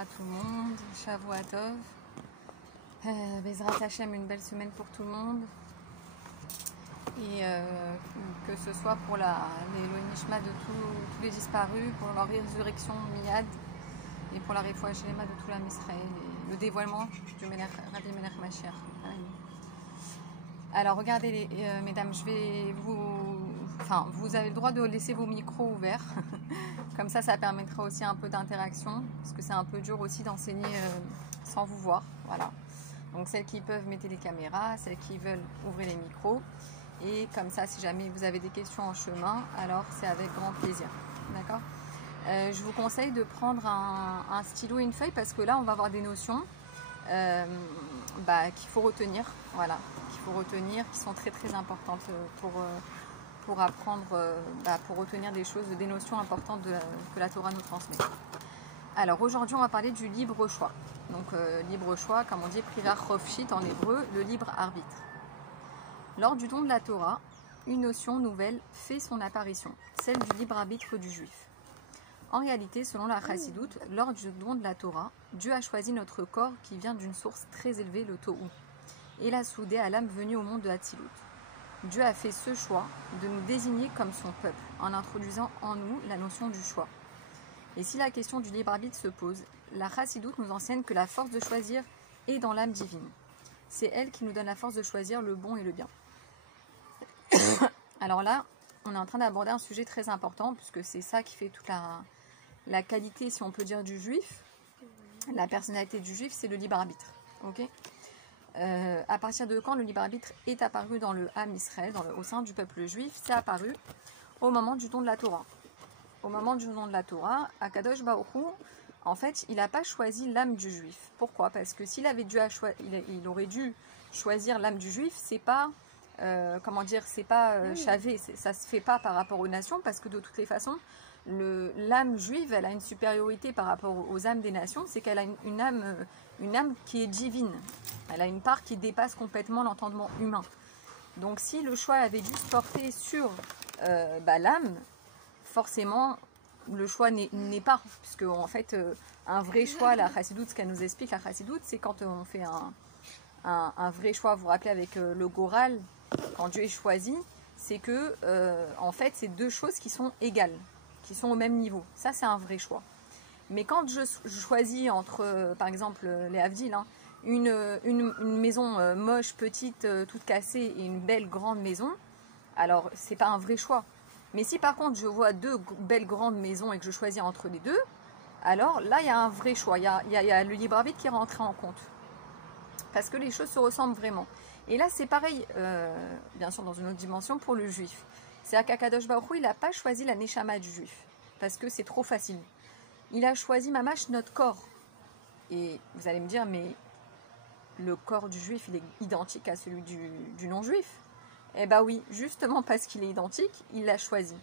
à tout le monde, Shavua Tov, Bezrat Hashem, une belle semaine pour tout le monde, et que ce soit pour les Nishma de tous les disparus, pour leur résurrection Miyad, et pour la Refoua Shelema de tout l'âme Israël, et le dévoilement du Rabbi Melech Mashiach. Alors regardez, mesdames, je vais vous avez le droit de laisser vos micros ouverts, comme ça permettra aussi un peu d'interaction, parce que c'est un peu dur aussi d'enseigner sans vous voir, voilà. Donc celles qui peuvent, mettez les caméras, celles qui veulent, ouvrez les micros, et comme ça, si jamais vous avez des questions en chemin, alors c'est avec grand plaisir, d'accord. Je vous conseille de prendre un stylo et une feuille, parce que là, on va avoir des notions qu'il faut retenir, voilà, qui sont très très importantes pour apprendre, pour retenir des choses, des notions importantes que la Torah nous transmet. Alors aujourd'hui, on va parler du libre choix. Donc libre choix, comme on dit, Privach Rofshit en hébreu, le libre arbitre. Lors du don de la Torah, une notion nouvelle fait son apparition, celle du libre arbitre du juif. En réalité, selon la Chassidoute, lors du don de la Torah, Dieu a choisi notre corps qui vient d'une source très élevée, le Tohu, et l'a soudé à l'âme venue au monde de Hatzilut. Dieu a fait ce choix de nous désigner comme son peuple, en introduisant en nous la notion du choix. Et si la question du libre arbitre se pose, la Chassidoute nous enseigne que la force de choisir est dans l'âme divine. C'est elle qui nous donne la force de choisir le bon et le bien. Alors là, on est en train d'aborder un sujet très important, puisque c'est ça qui fait toute la qualité, si on peut dire, du juif. La personnalité du juif, c'est le libre arbitre. Ok ? À partir de quand le libre arbitre est apparu dans le Ham Israël, au sein du peuple juif? C'est apparu au moment du don de la Torah. Au moment du don de la Torah, Akadosh Baruch Hu, en fait, il n'a pas choisi l'âme du juif. Pourquoi? Parce que s'il avait il aurait dû choisir l'âme du juif, c'est pas chavé, ça se fait pas par rapport aux nations, parce que de toutes les façons, l'âme juive, elle a une supériorité par rapport aux âmes des nations, c'est qu'elle a une âme qui est divine. Elle a une part qui dépasse complètement l'entendement humain. Donc si le choix avait dû se porter sur l'âme, forcément le choix n'est pas, puisque en fait un vrai choix, la Chassidoute, ce qu'elle nous explique, la Chassidoute, c'est quand on fait un vrai choix. Vous vous rappelez avec le Goral, quand Dieu est choisi, c'est que en fait c'est deux choses qui sont égales, qui sont au même niveau. Ça, c'est un vrai choix. Mais quand je choisis entre, par exemple, les Havdil, une maison moche, petite, toute cassée, et une belle grande maison, alors c'est pas un vrai choix. Mais si par contre je vois deux belles grandes maisons et que je choisis entre les deux, alors là il y a un vrai choix, il y a le libre arbitre qui est rentré en compte. Parce que les choses se ressemblent vraiment. Et là c'est pareil, bien sûr dans une autre dimension pour le juif. C'est-à-dire qu'Akadosh Baruch Hu, il n'a pas choisi la Neshama du juif, parce que c'est trop facile. Il a choisi mamash notre corps. Et vous allez me dire, mais le corps du juif, il est identique à celui du non-juif. Eh bien oui, justement parce qu'il est identique, il l'a choisi.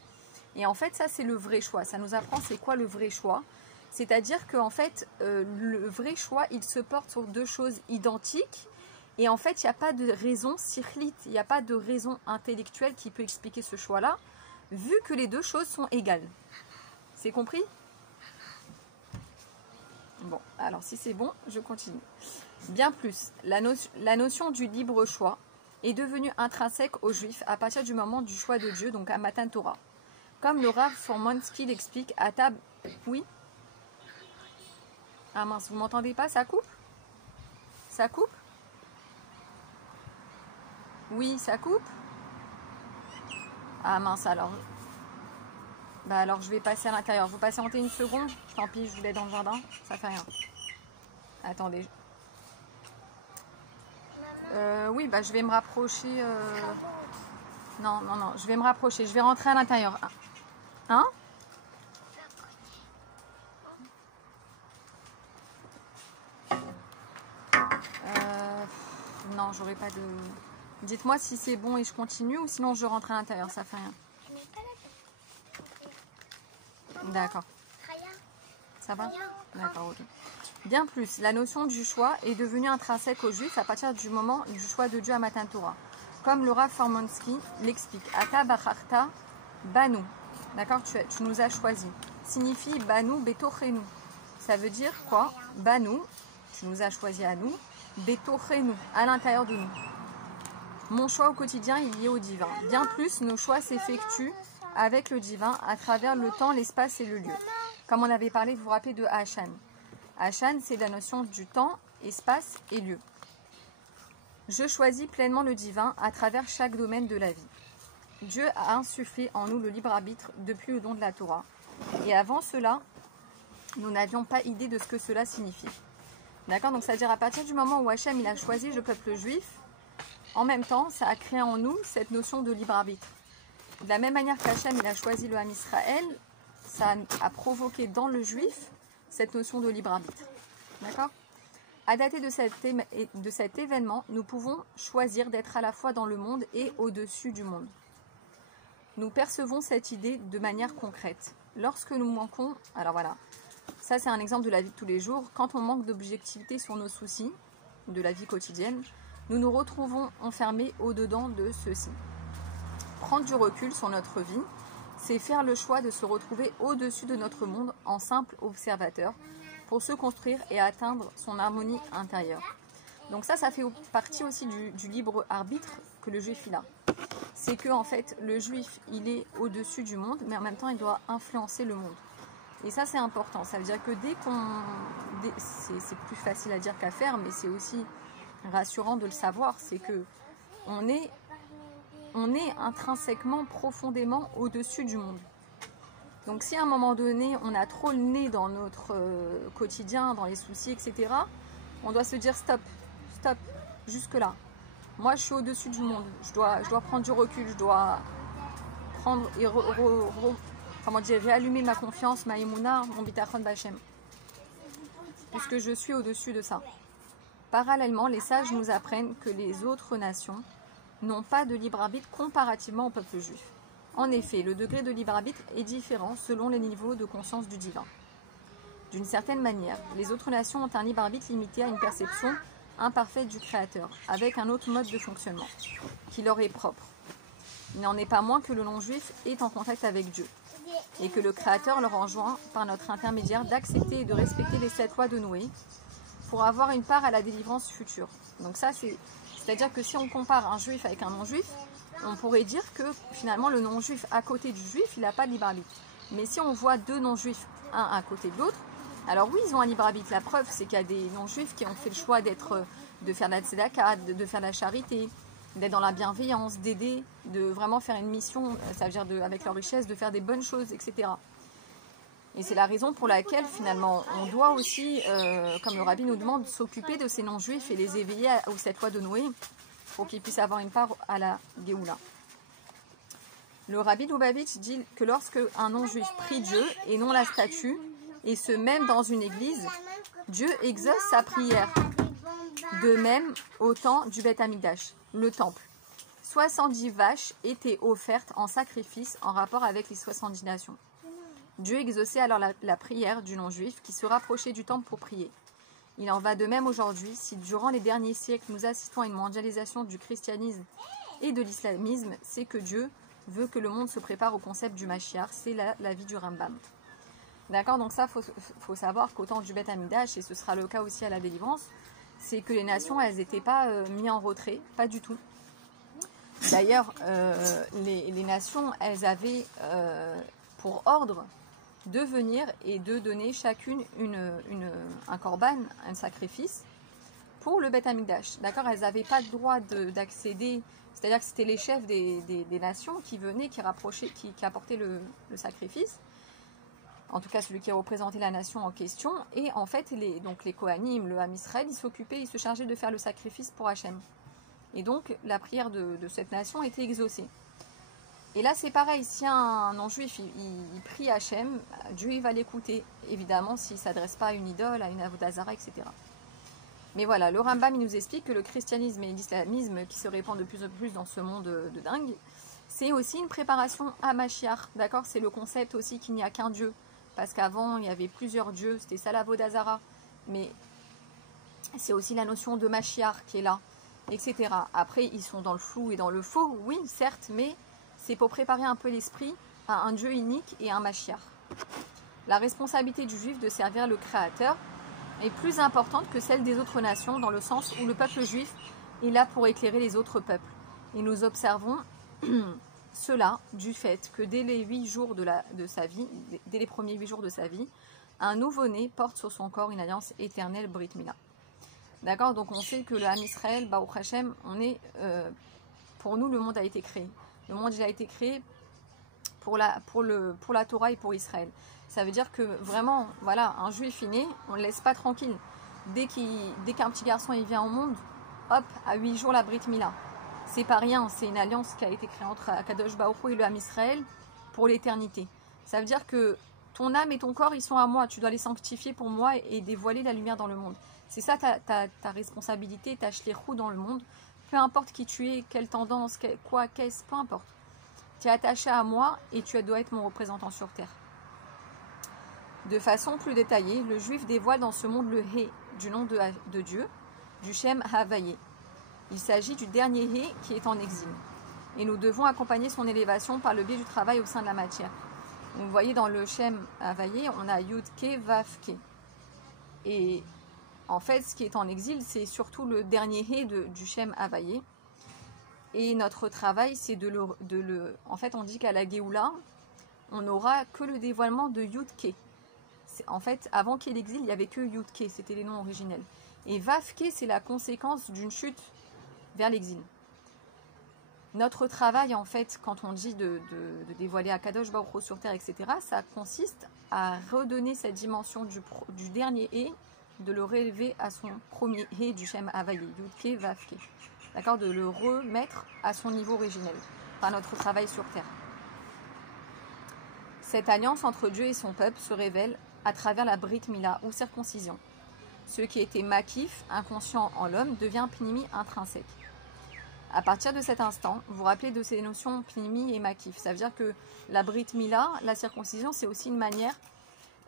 Et en fait, ça c'est le vrai choix. Ça nous apprend c'est quoi le vrai choix. C'est-à-dire qu'en fait, le vrai choix, il se porte sur deux choses identiques. Et en fait, il n'y a pas de raison sichlite, il n'y a pas de raison intellectuelle qui peut expliquer ce choix-là, vu que les deux choses sont égales. C'est compris? Bon, alors si c'est bon, je continue. Bien plus, la notion du libre choix est devenue intrinsèque aux Juifs à partir du moment du choix de Dieu, donc à Matan Torah. Comme le Rav Formansky l'explique à Tab... Oui? Ah mince, vous m'entendez pas? Ça coupe? Ça coupe? Oui, ça coupe? Ah mince, alors... alors je vais passer à l'intérieur. Vous patientez une seconde? Tant pis, je vous laisse dans le jardin. Ça fait rien. Attendez. Oui, je vais me rapprocher. Non, je vais me rapprocher. Je vais rentrer à l'intérieur. Hein? Non, j'aurai pas de... Dites-moi si c'est bon et je continue, ou sinon je rentre à l'intérieur, ça fait rien. D'accord. Ça va? D'accord, ok. Bien plus, la notion du choix est devenue intrinsèque aux Juifs à partir du moment du choix de Dieu à Matan Torah. Comme le Rav Formansky l'explique. Ata bacharta banu. D'accord, tu nous as choisis. Signifie banu betochenu. Ça veut dire quoi? Banou, tu nous as choisi à nous, Betorenu, à l'intérieur de nous. Mon choix au quotidien est lié au divin. Bien plus, nos choix s'effectuent avec le divin à travers le temps, l'espace et le lieu. Comme on avait parlé, vous vous rappelez de Hashan. Hashan, c'est la notion du temps, espace et lieu. Je choisis pleinement le divin à travers chaque domaine de la vie. Dieu a insufflé en nous le libre arbitre depuis le don de la Torah. Et avant cela, nous n'avions pas idée de ce que cela signifie. D'accord? Donc, c'est-à-dire à partir du moment où Hachem il a choisi le peuple juif, en même temps, ça a créé en nous cette notion de libre arbitre. De la même manière qu'Hachem il a choisi le Ham Israël, ça a provoqué dans le juif cette notion de libre arbitre. D'accord? À dater de cet événement, nous pouvons choisir d'être à la fois dans le monde et au-dessus du monde. Nous percevons cette idée de manière concrète. Lorsque nous manquons, alors voilà, ça c'est un exemple de la vie de tous les jours, quand on manque d'objectivité sur nos soucis de la vie quotidienne, nous nous retrouvons enfermés au-dedans de ceux-ci. Prendre du recul sur notre vie, c'est faire le choix de se retrouver au-dessus de notre monde en simple observateur pour se construire et atteindre son harmonie intérieure. Donc ça fait partie aussi du libre arbitre que le juif il a. C'est que en fait, le juif, il est au-dessus du monde, mais en même temps, il doit influencer le monde. Et ça, c'est important. Ça veut dire que c'est plus facile à dire qu'à faire, mais c'est aussi rassurant de le savoir, c'est que on est intrinsèquement, profondément au-dessus du monde. Donc si à un moment donné, on a trop le nez dans notre quotidien, dans les soucis, etc., on doit se dire stop, jusque là. Moi, je suis au-dessus du monde. Je dois prendre du recul, je dois prendre et réallumer ma confiance, ma émouna, mon bitachon b'Hachem. Puisque je suis au-dessus de ça. Parallèlement, les sages nous apprennent que les autres nations n'ont pas de libre arbitre comparativement au peuple juif. En effet, le degré de libre arbitre est différent selon les niveaux de conscience du divin. D'une certaine manière, les autres nations ont un libre arbitre limité à une perception imparfaite du Créateur, avec un autre mode de fonctionnement, qui leur est propre. Il n'en est pas moins que le non-juif est en contact avec Dieu, et que le Créateur leur enjoint, par notre intermédiaire, d'accepter et de respecter les 7 lois de Noé, pour avoir une part à la délivrance future. Donc ça, c'est-à-dire que si on compare un juif avec un non-juif, on pourrait dire que finalement le non-juif à côté du juif, il n'a pas de libre arbitre. Mais si on voit deux non-juifs, un à côté de l'autre, alors oui, ils ont un libre arbitre. La preuve, c'est qu'il y a des non-juifs qui ont fait le choix de faire de la tzedaka, de faire de la charité, d'être dans la bienveillance, d'aider, de vraiment faire une mission, ça veut dire avec leur richesse, de faire des bonnes choses, etc. Et c'est la raison pour laquelle finalement on doit aussi, comme le rabbi nous demande, s'occuper de ces non-juifs et les éveiller aux 7 lois de Noé pour qu'ils puissent avoir une part à la Géoula. Le rabbi Lubavitch dit que lorsque un non-juif prie Dieu et non la statue, et ce même dans une église, Dieu exauce sa prière. De même au temps du Beth Amikdash, le temple. 70 vaches étaient offertes en sacrifice en rapport avec les 70 nations. Dieu exauçait alors la prière du non-juif qui se rapprochait du temple pour prier. Il en va de même aujourd'hui si durant les derniers siècles nous assistons à une mondialisation du christianisme et de l'islamisme, c'est que Dieu veut que le monde se prépare au concept du Mashiach, c'est la vie du Rambam. D'accord, donc ça, faut savoir qu'au temps du Beth Amikdash, et ce sera le cas aussi à la délivrance, c'est que les nations, elles n'étaient pas mises en retrait, pas du tout. D'ailleurs, les nations, elles avaient pour ordre de venir et de donner chacune un korban, un sacrifice, pour le Beth Amikdash. D'accord, elles n'avaient pas le droit d'accéder, c'est-à-dire que c'était les chefs des nations qui venaient, qui apportaient le sacrifice. En tout cas, celui qui représentait la nation en question. Et en fait, les Kohanim, le Ham Israël, ils se chargeaient de faire le sacrifice pour Hachem. Et donc, la prière de cette nation était exaucée. Et là, c'est pareil. Si un non-juif, il prie Hachem, Dieu, il va l'écouter. Évidemment, s'il ne s'adresse pas à une idole, à une avodazara, etc. Mais voilà, le Rambam, il nous explique que le christianisme et l'islamisme qui se répandent de plus en plus dans ce monde de dingue, c'est aussi une préparation à Mashiach. D'accord, c'est le concept aussi qu'il n'y a qu'un Dieu. Parce qu'avant, il y avait plusieurs dieux, c'était ça la Vodazara. Mais c'est aussi la notion de Mashiach qui est là, etc. Après, ils sont dans le flou et dans le faux, oui, certes, mais c'est pour préparer un peu l'esprit à un Dieu unique et un Mashiach. la responsabilité du juif de servir le Créateur est plus importante que celle des autres nations, dans le sens où le peuple juif est là pour éclairer les autres peuples. Et nous observons cela du fait que dès les 8 jours de sa vie, dès les premiers 8 jours de sa vie, un nouveau-né porte sur son corps une alliance éternelle, Brit Mila. D'accord? Donc on sait que le Ham Israël, Baruch Hashem, pour nous, le monde a été créé. Le monde, il a été créé pour la Torah et pour Israël. Ça veut dire que vraiment, voilà, un juif né, on ne le laisse pas tranquille. Dès qu'un petit garçon il vient au monde, hop, à 8 jours la Brit Mila. C'est pas rien, c'est une alliance qui a été créée entre Akadosh Baruch Hu et le Ham Israël pour l'éternité. Ça veut dire que ton âme et ton corps, ils sont à moi. Tu dois les sanctifier pour moi et dévoiler la lumière dans le monde. C'est ça ta responsabilité, ta shlichut dans le monde. Peu importe qui tu es, quelle tendance, qu'est-ce, peu importe. Tu es attaché à moi et tu dois être mon représentant sur terre. De façon plus détaillée, le juif dévoile dans ce monde le Hé du nom de Dieu, du Shem Havaye. Il s'agit du dernier Hé qui est en exil. Et nous devons accompagner son élévation par le biais du travail au sein de la matière. Donc, vous voyez, dans le Shem Havaye, on a Yud Ke, Vav Ke. Et en fait, ce qui est en exil, c'est surtout le dernier Hé du Shem Havaye. Et notre travail, c'est en fait, on dit qu'à la Géoula, on n'aura que le dévoilement de Yud Ke. En fait, avant qu'il y ait l'exil, il n'y avait que Yud Ke, c'était les noms originels. Et Vav Ke, c'est la conséquence d'une chute vers l'exil. Notre travail, en fait, quand on dit de dévoiler Akadosh Baruch Hu sur terre, etc., ça consiste à redonner cette dimension du dernier Hé, de le relever à son premier Hé du Shem Havaye, Yud Ke, Vav Ke. D'accord, de le remettre à son niveau originel, par notre travail sur terre. Cette alliance entre Dieu et son peuple se révèle à travers la Brit Mila ou circoncision. Ce qui était makif, inconscient en l'homme, devient pnimi intrinsèque. À partir de cet instant, vous vous rappelez de ces notions pnimi et makif. Ça veut dire que la Brit Mila, la circoncision, c'est aussi une manière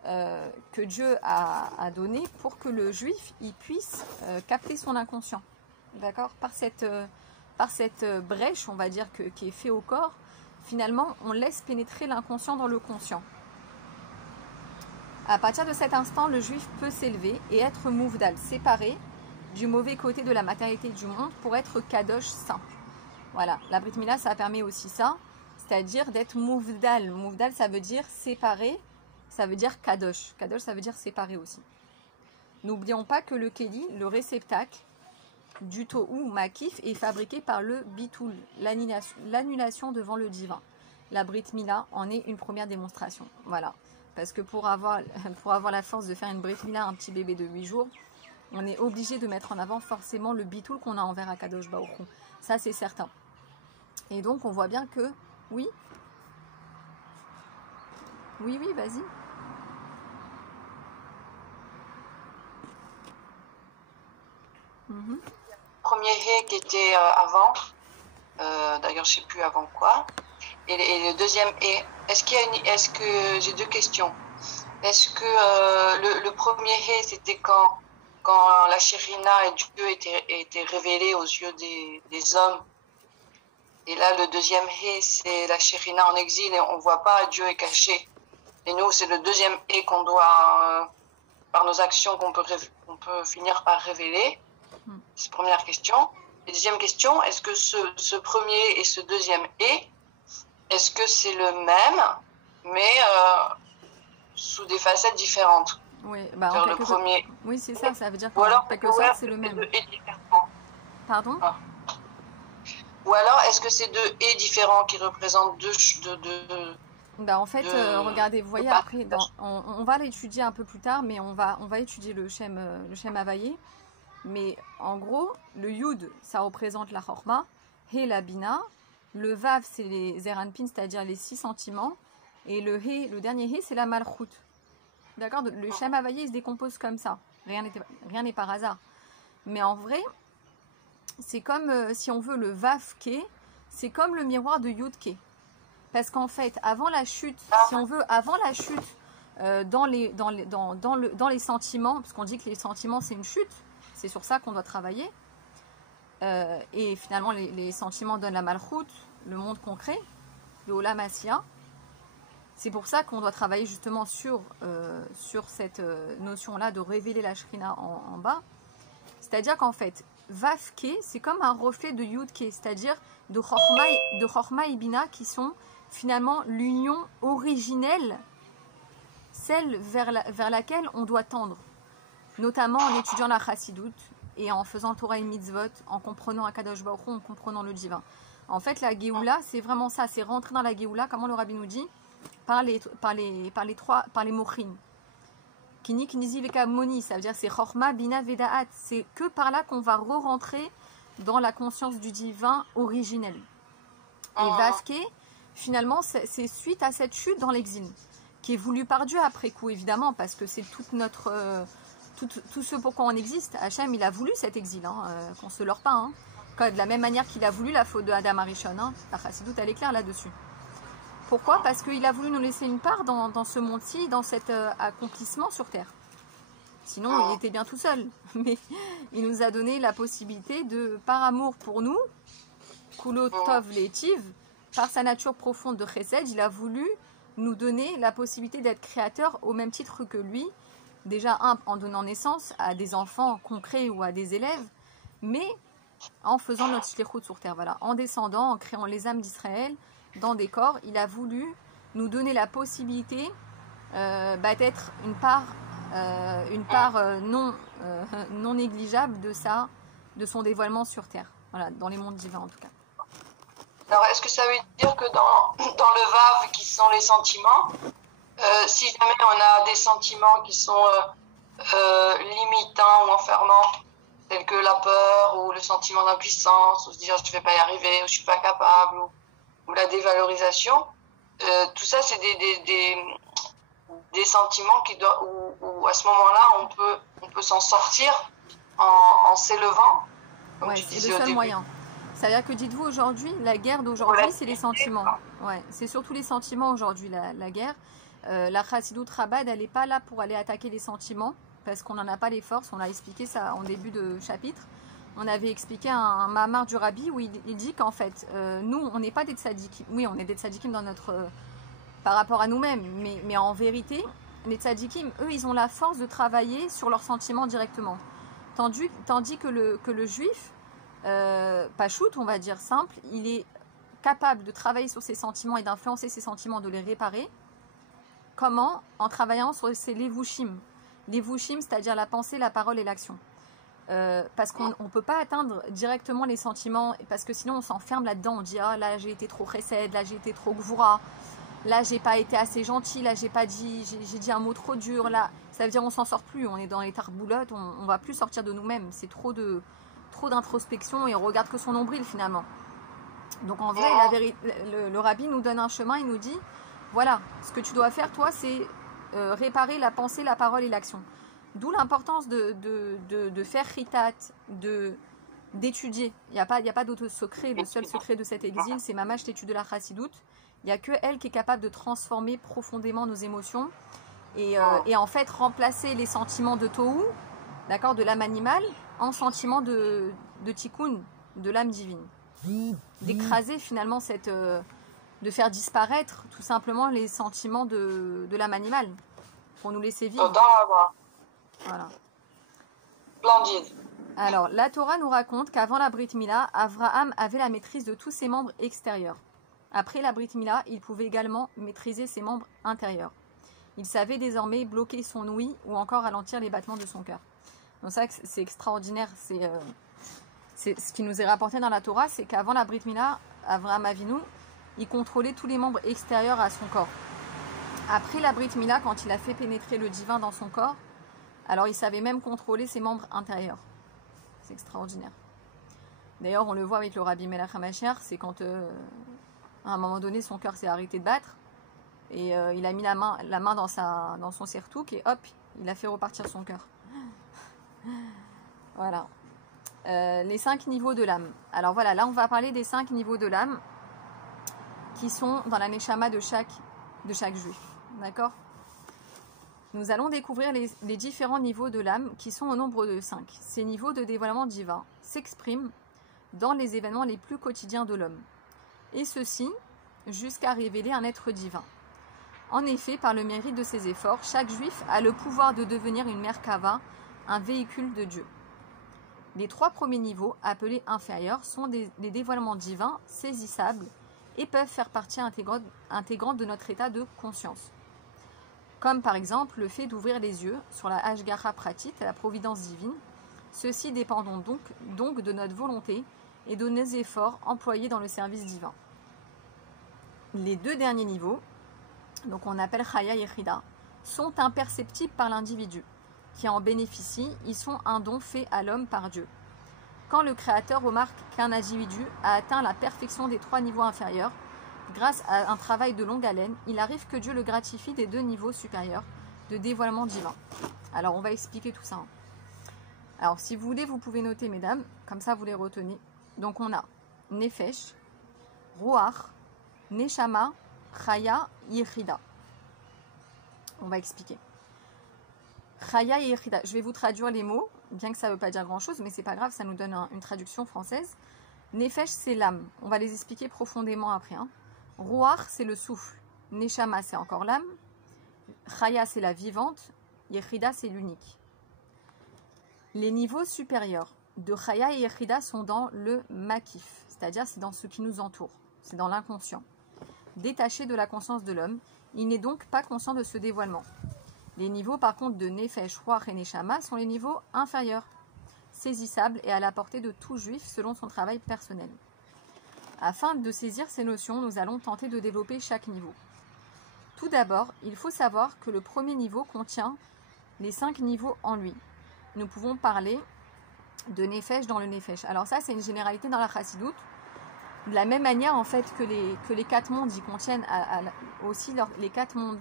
que Dieu a donnée pour que le juif il puisse capter son inconscient. D'accord, par cette brèche, on va dire, qui est faite au corps, finalement, on laisse pénétrer l'inconscient dans le conscient. À partir de cet instant, le juif peut s'élever et être mouvdal, séparé du mauvais côté de la matérialité du monde pour être kadosh, saint. Voilà, la Brit Mila, ça permet aussi ça, c'est-à-dire d'être mouvdal. Mouvdal, ça veut dire séparé, ça veut dire kadosh. Kadosh, ça veut dire séparé aussi. N'oublions pas que le keli, le réceptacle, du tohu makif est fabriqué par le bitoul, l'annulation devant le divin. La Brit Mila en est une première démonstration. Voilà. Parce que pour avoir la force de faire une Brit Mila, un petit bébé de 8 jours, on est obligé de mettre en avant forcément le bitoul qu'on a envers Akadosh Baruch Hu. Ça, c'est certain. Et donc, on voit bien que, oui, vas-y. Premier hé qui était avant, d'ailleurs je sais plus avant quoi, et le deuxième hé, est-ce que j'ai deux questions. Est-ce que le premier hé c'était quand la Shérina et Dieu étaient révélés aux yeux des hommes, et là le deuxième hé c'est la Shérina en exil et on voit pas, Dieu est caché, et nous c'est le deuxième hé qu'on doit par nos actions qu'on peut finir par révéler. C'est la première question. Et deuxième question, est-ce que ce premier et ce deuxième est-ce que c'est le même, mais sous des facettes différentes? Oui, en le premier. Oui, c'est ça, ça veut dire qu'en quelque sorte, c'est le même. Pardon? Ou alors, est-ce que c'est deux et différents qui représentent deux en fait, regardez, vous voyez, après, on va l'étudier un peu plus tard, mais on va étudier le Shem Havaye. Mais en gros, le Yud, ça représente la Chorma, He, la Bina, le Vav, c'est les Zeranpin, c'est-à-dire les 6 sentiments, et le He, le dernier He, c'est la Malchut. D'accord? Le Shem Havaye se décompose comme ça. Rien n'est par hasard. Mais en vrai, c'est comme, si on veut, le Vav Ke, c'est comme le miroir de Yud Ke. Parce qu'en fait, avant la chute, si on veut, avant la chute, dans les sentiments, parce qu'on dit que les sentiments, c'est une chute, c'est sur ça qu'on doit travailler. Et finalement, les sentiments donnent la malchoute, le monde concret, le Olam Asiya. C'est pour ça qu'on doit travailler justement sur cette notion-là de révéler la Shrina en bas. C'est-à-dire qu'en fait, Vavke, c'est comme un reflet de Yudke, c'est-à-dire de Chorma et Bina, qui sont finalement l'union originelle, celle vers laquelle on doit tendre, notamment en étudiant la Chassidut et en faisant Torah et Mitzvot, en comprenant Akadosh Baruch Hu, en comprenant le divin. En fait, la Géoula, c'est vraiment ça, c'est rentrer dans la Géoula, comment le Rabbi nous dit, par les mochines. Kini Knizi Veka Moni, ça veut dire c'est Chorma Bina Vedaat, c'est que par là qu'on va re-rentrer dans la conscience du divin originel. Et Vavke, finalement, c'est suite à cette chute dans l'exil, qui est voulue par Dieu après coup, évidemment, parce que c'est toute notre... tout ce pourquoi on existe. Hachem, il a voulu cet exil, qu'on ne se leurre pas. De la même manière qu'il a voulu la faute de Adam Arishon. La Chassidut, elle est claire là-dessus. Pourquoi? Parce qu'il a voulu nous laisser une part dans ce monde-ci, dans cet accomplissement sur Terre. Sinon, il était bien tout seul. Mais il nous a donné la possibilité de, par amour pour nous, Kulo Tov Leitiv, par sa nature profonde de Chesed, il a voulu nous donner la possibilité d'être créateur au même titre que lui. Déjà, en donnant naissance à des enfants concrets ou à des élèves, mais en faisant notre shlichut sur terre. Voilà. En descendant, en créant les âmes d'Israël dans des corps, il a voulu nous donner la possibilité d'être une part non négligeable de son dévoilement sur terre. Voilà, dans les mondes divins en tout cas. Alors, est-ce que ça veut dire que dans le Vav, qui sont les sentiments, si jamais on a des sentiments qui sont limitants ou enfermants, tels que la peur ou le sentiment d'impuissance, ou se dire je ne vais pas y arriver, ou je ne suis pas capable, ou la dévalorisation, tout ça c'est des sentiments où à ce moment-là on peut s'en sortir en s'élevant. Ouais, c'est le seul moyen. C'est-à-dire que dites-vous aujourd'hui, la guerre d'aujourd'hui, c'est les sentiments. Ouais, c'est surtout les sentiments aujourd'hui, la guerre. La Chassidut Chabad, elle n'est pas là pour aller attaquer les sentiments, parce qu'on n'en a pas les forces. On a expliqué ça en début de chapitre. On avait expliqué un Mahamar du Rabbi où il dit qu'en fait, nous, on n'est pas des tzadikim. Oui, on est des tzadikim par rapport à nous-mêmes, mais en vérité, les tzadikim, eux, ils ont la force de travailler sur leurs sentiments directement. Tandis que le juif, Pachout, on va dire simple, il est capable de travailler sur ses sentiments et d'influencer ses sentiments, de les réparer. Comment? En travaillant sur ses levushim. Levushim, c'est-à-dire la pensée, la parole et l'action. Parce qu'on ne peut pas atteindre directement les sentiments, parce que sinon on s'enferme là-dedans. On dit, ah là j'ai été trop chesed, là j'ai été trop gvoura, là j'ai pas été assez gentil, là j'ai dit un mot trop dur, là ça veut dire on s'en sort plus, on est dans les tarboulottes, on va plus sortir de nous-mêmes. C'est trop d'introspection et on regarde que son nombril finalement. Donc en vrai, le Rabbi nous donne un chemin, il nous dit, voilà, ce que tu dois faire toi, c'est réparer la pensée, la parole et l'action. D'où l'importance de faire chitat, d'étudier. Il n'y a pas d'autre secret. Le seul secret de cet exil, c'est Mamash l'étude de la Chassidut. Il n'y a que elle qui est capable de transformer profondément nos émotions et en fait remplacer les sentiments de Tohu, d'accord, de l'âme animale, en sentiments de Tikkun, de l'âme divine. D'écraser finalement de faire disparaître tout simplement les sentiments de l'âme animale pour nous laisser vivre. Voilà. Splendide. Alors, la Torah nous raconte qu'avant la Brit Mila, Avraham avait la maîtrise de tous ses membres extérieurs. Après la Brit Mila, il pouvait également maîtriser ses membres intérieurs. Il savait désormais bloquer son ouïe ou encore ralentir les battements de son cœur. Donc ça, c'est extraordinaire. C'est ce qui nous est rapporté dans la Torah, c'est qu'avant la Brit Mila, Avraham Avinu, il contrôlait tous les membres extérieurs à son corps. Après la Brit Mila, quand il a fait pénétrer le divin dans son corps, alors il savait même contrôler ses membres intérieurs. C'est extraordinaire. D'ailleurs, on le voit avec le Rabbi Melach HaMashiach, c'est quand à un moment donné son cœur s'est arrêté de battre et il a mis la main dans son sertouk et hop, il a fait repartir son cœur. Voilà. Les 5 niveaux de l'âme. Alors voilà, là on va parler des 5 niveaux de l'âme qui sont dans la neshama de chaque juif. D'accord ? Nous allons découvrir les différents niveaux de l'âme qui sont au nombre de 5. Ces niveaux de dévoilement divin s'expriment dans les événements les plus quotidiens de l'homme. Et ceci jusqu'à révéler un être divin. En effet, par le mérite de ses efforts, chaque juif a le pouvoir de devenir une Merkava, un véhicule de Dieu. Les 3 premiers niveaux, appelés inférieurs, sont des dévoilements divins saisissables et peuvent faire partie intégrante de notre état de conscience. Comme par exemple le fait d'ouvrir les yeux sur la Hashgacha Pratit, la providence divine. Ceux-ci dépendent donc de notre volonté et de nos efforts employés dans le service divin. Les 2 derniers niveaux, donc on appelle Chaya et Yechida, sont imperceptibles par l'individu qui en bénéficie. Ils sont un don fait à l'homme par Dieu. Quand le Créateur remarque qu'un individu a atteint la perfection des 3 niveaux inférieurs, grâce à un travail de longue haleine, il arrive que Dieu le gratifie des 2 niveaux supérieurs de dévoilement divin. Alors on va expliquer tout ça. Alors si vous voulez, vous pouvez noter, mesdames, comme ça vous les retenez. Donc on a Nefesh, Ruach, Neshama, Chaya, Yechida. On va expliquer. Chaya et Yechida. Je vais vous traduire les mots, bien que ça ne veut pas dire grand-chose, mais c'est pas grave, ça nous donne une traduction française. Nefesh, c'est l'âme. On va les expliquer profondément après. Ruach, c'est le souffle. Neshama, c'est encore l'âme. Chaya, c'est la vivante. Yechida, c'est l'unique. Les niveaux supérieurs de Chaya et Yechida sont dans le Makif, c'est-à-dire c'est dans ce qui nous entoure, c'est dans l'inconscient. Détaché de la conscience de l'homme, il n'est donc pas conscient de ce dévoilement. Les niveaux par contre de Nefesh, Ruach et Neshama sont les niveaux inférieurs, saisissables et à la portée de tout juif selon son travail personnel. Afin de saisir ces notions, nous allons tenter de développer chaque niveau. Tout d'abord, il faut savoir que le premier niveau contient les 5 niveaux en lui. Nous pouvons parler de Nefesh dans le Nefesh. Alors ça, c'est une généralité dans la Chassidoute. De la même manière, en fait, que les 4 mondes y contiennent aussi les 4 mondes,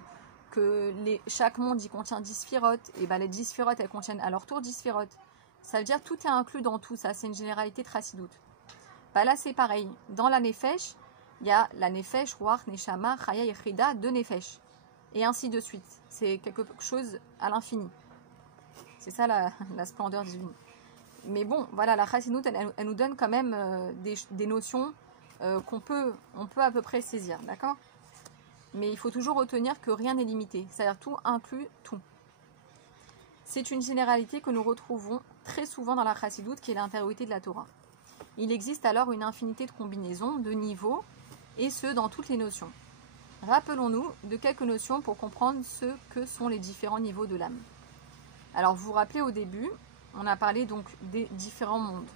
chaque monde y contient 10 sphirotes, et ben les 10 sphirotes, elles contiennent à leur tour 10 sphirotes. Ça veut dire tout est inclus dans tout ça, c'est une généralité de Chassidoute. Bah là, c'est pareil. Dans la Nefesh, il y a la Nefesh, Ruach, Neshama, Chaya, Yechida, de Nefesh. Et ainsi de suite. C'est quelque chose à l'infini. C'est ça la splendeur divine. Mais bon, voilà, la Chassidoute, elle nous donne quand même des notions on peut à peu près saisir, d'accord? Mais il faut toujours retenir que rien n'est limité. C'est-à-dire tout inclut tout. C'est une généralité que nous retrouvons très souvent dans la Chassidoute, qui est l'intériorité de la Torah. Il existe alors une infinité de combinaisons, de niveaux, et ce, dans toutes les notions. Rappelons-nous de quelques notions pour comprendre ce que sont les différents niveaux de l'âme. Alors, vous vous rappelez au début, on a parlé donc des différents mondes.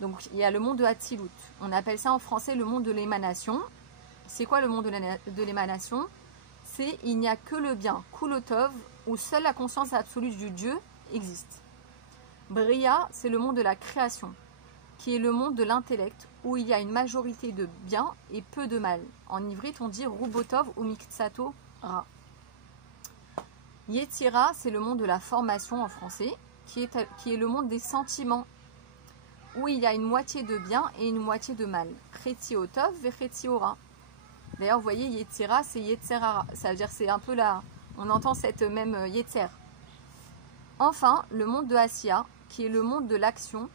Donc, il y a le monde de Hatzilut. On appelle ça en français le monde de l'émanation. C'est quoi le monde de l'émanation? C'est il n'y a que le bien, Kulotov, où seule la conscience absolue du Dieu existe. Bria, c'est le monde de la création, qui est le monde de l'intellect, où il y a une majorité de bien et peu de mal. En ivrite, on dit Rubotov ou Miktsato Ra. Yetzira, c'est le monde de la formation en français, qui est le monde des sentiments, où il y a une moitié de bien et une moitié de mal. Chetziotov ve Chetziora. D'ailleurs, vous voyez, Yetzira, c'est Yetzerara. Ça veut dire c'est un peu là, on entend cette même Yetzer. Enfin, le monde de Asiya, qui est le monde de l'action,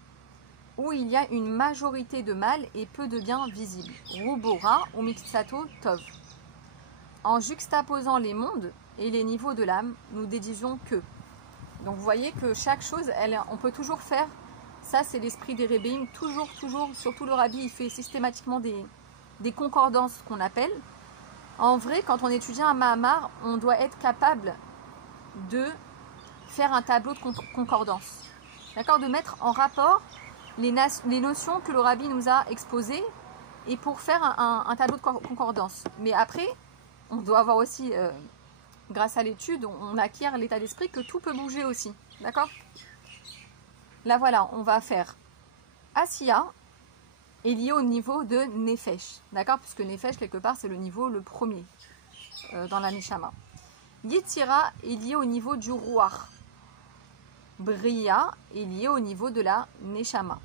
où il y a une majorité de mal et peu de bien visible. Rubora ou Miktsato Tov. En juxtaposant les mondes et les niveaux de l'âme, nous déduisons que. Donc vous voyez que chaque chose, on peut toujours faire, ça c'est l'esprit des Rebbeim, toujours, surtout le Rabbi, il fait systématiquement des concordances qu'on appelle. En vrai, quand on étudie un Mahamar, on doit être capable de faire un tableau de concordance. D'accord? De mettre en rapport les notions que le Rabbi nous a exposées et pour faire un tableau de concordance. Mais après, on doit avoir aussi, grâce à l'étude, on acquiert l'état d'esprit que tout peut bouger aussi. D'accord? Là, voilà, on va faire Asiya est lié au niveau de Nefesh. D'accord? Puisque Nefesh, quelque part, c'est le niveau le premier dans la Neshama. Yetzira est lié au niveau du Ruach. Bria est lié au niveau de la Neshama.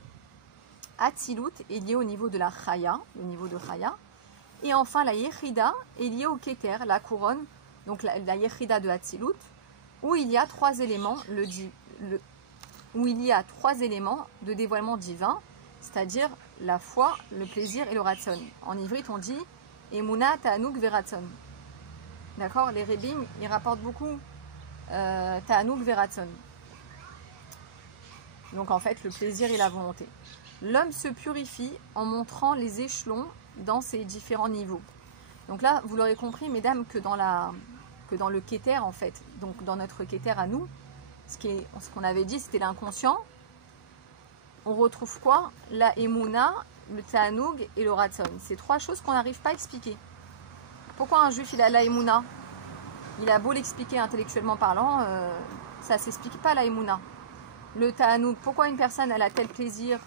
Hatzilut est lié au niveau de la Chaya, le niveau de Chaya. Et enfin, la Yechida est liée au Keter, la couronne, donc la Yechida de Hatzilut, où il y a 3 éléments, où il y a 3 éléments de dévoilement divin, c'est-à-dire la foi, le plaisir et le ratson. En ivrite, on dit Emuna ta'anug veratson. d'accord, les Rebbeim, ils rapportent beaucoup Ta'anoug Veratson. Donc en fait, le plaisir et la volonté. L'homme se purifie en montrant les échelons dans ses différents niveaux. Donc là, vous l'aurez compris, mesdames, que dans le Keter, en fait, donc dans notre Keter à nous, ce qu'on avait dit, c'était l'inconscient. On retrouve quoi? La Emouna, le Ta'anoug et le Ratson. C'est trois choses qu'on n'arrive pas à expliquer. Pourquoi un juif, il a la Emouna? Il a beau l'expliquer intellectuellement parlant, ça ne s'explique pas la Emouna. Le Ta'anoug, pourquoi une personne elle a tel plaisir?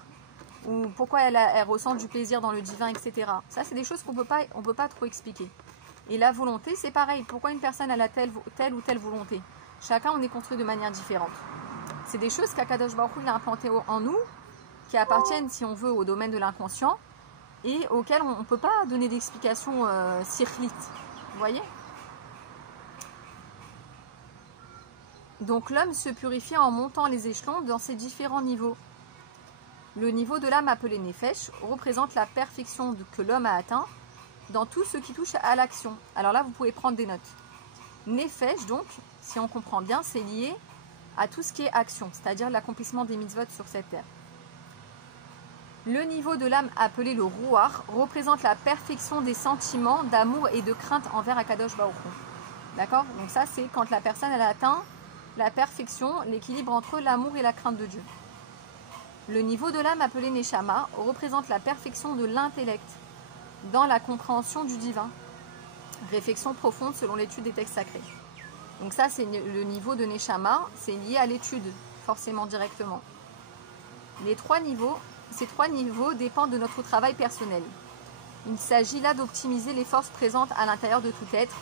Ou pourquoi elle ressent du plaisir dans le divin, etc. Ça, c'est des choses qu'on peut pas trop expliquer. Et la volonté, c'est pareil. Pourquoi une personne elle a telle ou telle volonté? Chacun, on est construit de manière différente. C'est des choses qu'Akadosh Baruch Hu il a implantées en nous, qui appartiennent, si on veut, au domaine de l'inconscient, et auxquelles on ne peut pas donner d'explication sirchlite. Vous voyez? Donc l'homme se purifie en montant les échelons dans ses différents niveaux. Le niveau de l'âme appelé Nefesh représente la perfection que l'homme a atteint dans tout ce qui touche à l'action. Alors là, vous pouvez prendre des notes. Nefesh, donc, si on comprend bien, c'est lié à tout ce qui est action, c'est-à-dire l'accomplissement des mitzvot sur cette terre. Le niveau de l'âme appelé le Ruach représente la perfection des sentiments d'amour et de crainte envers Akadosh Baruch Hu. D'accord? Donc ça, c'est quand la personne elle a atteint la perfection, l'équilibre entre l'amour et la crainte de Dieu. Le niveau de l'âme appelé Neshama représente la perfection de l'intellect dans la compréhension du divin. Réflexion profonde selon l'étude des textes sacrés. Donc ça, c'est le niveau de Neshama, c'est lié à l'étude, forcément directement. Ces trois niveaux dépendent de notre travail personnel. Il s'agit là d'optimiser les forces présentes à l'intérieur de tout être.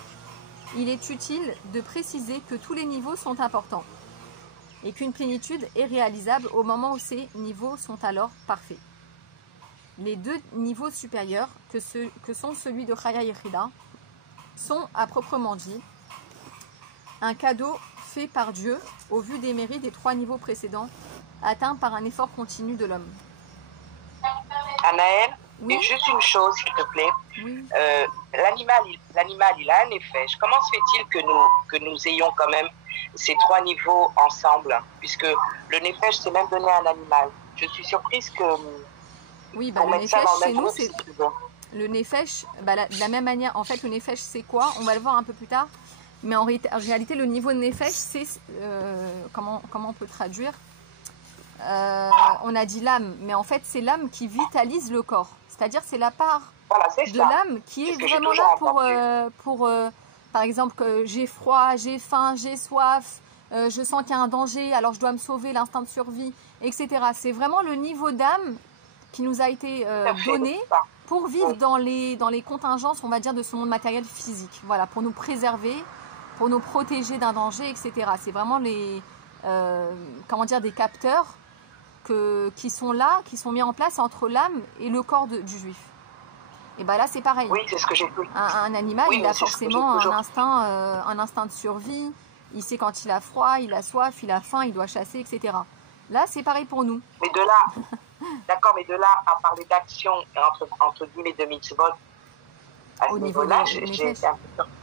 Il est utile de préciser que tous les niveaux sont importants et qu'une plénitude est réalisable au moment où ces niveaux sont alors parfaits. Les deux niveaux supérieurs, que sont celui de Chaya Yechida, sont, à proprement dit, un cadeau fait par Dieu au vu des mérites des trois niveaux précédents, atteints par un effort continu de l'homme. Anaël, Oui. et juste une chose, s'il te plaît. Oui. L'animal, il a un nefesh. Comment se fait-il que nous ayons quand même ces trois niveaux ensemble, puisque le nefesh, c'est même donné à un animal. Je suis surprise que... Oui, pour le mettre ça nefesh, dans le chez même nous, groupe, c'est... si tu veux. Le nefesh, de la même manière, en fait, le nefesh, c'est quoi? On va le voir un peu plus tard. Mais en réalité, le niveau de nefesh, c'est... comment on peut traduire? On a dit l'âme, mais en fait, c'est l'âme qui vitalise le corps. C'est-à-dire, c'est la part Voilà, c'est de ça. l'âme qui est C'est ce que j'ai vraiment là toujours pour par exemple, que j'ai froid, j'ai faim, j'ai soif, je sens qu'il y a un danger, alors je dois me sauver, l'instinct de survie, etc. C'est vraiment le niveau d'âme qui nous a été donné pour vivre dans les contingences, on va dire, de ce monde matériel physique. Voilà, pour nous préserver, pour nous protéger d'un danger, etc. C'est vraiment des capteurs qui sont là, qui sont mis en place entre l'âme et le corps du juif. Et bien là, c'est pareil. Oui, c'est ce que j'ai pu. Un animal, Oui, il a c'est ce que j'ai forcément toujours. un instinct de survie. Il sait quand il a froid, il a soif, il a faim, il doit chasser, etc. Là, c'est pareil pour nous. Mais de là, d'accord, mais de là à parler d'action entre guillemets de mitzvot, à ce Au niveau niveau-là, de j'ai Nefesh. été un peu surprise.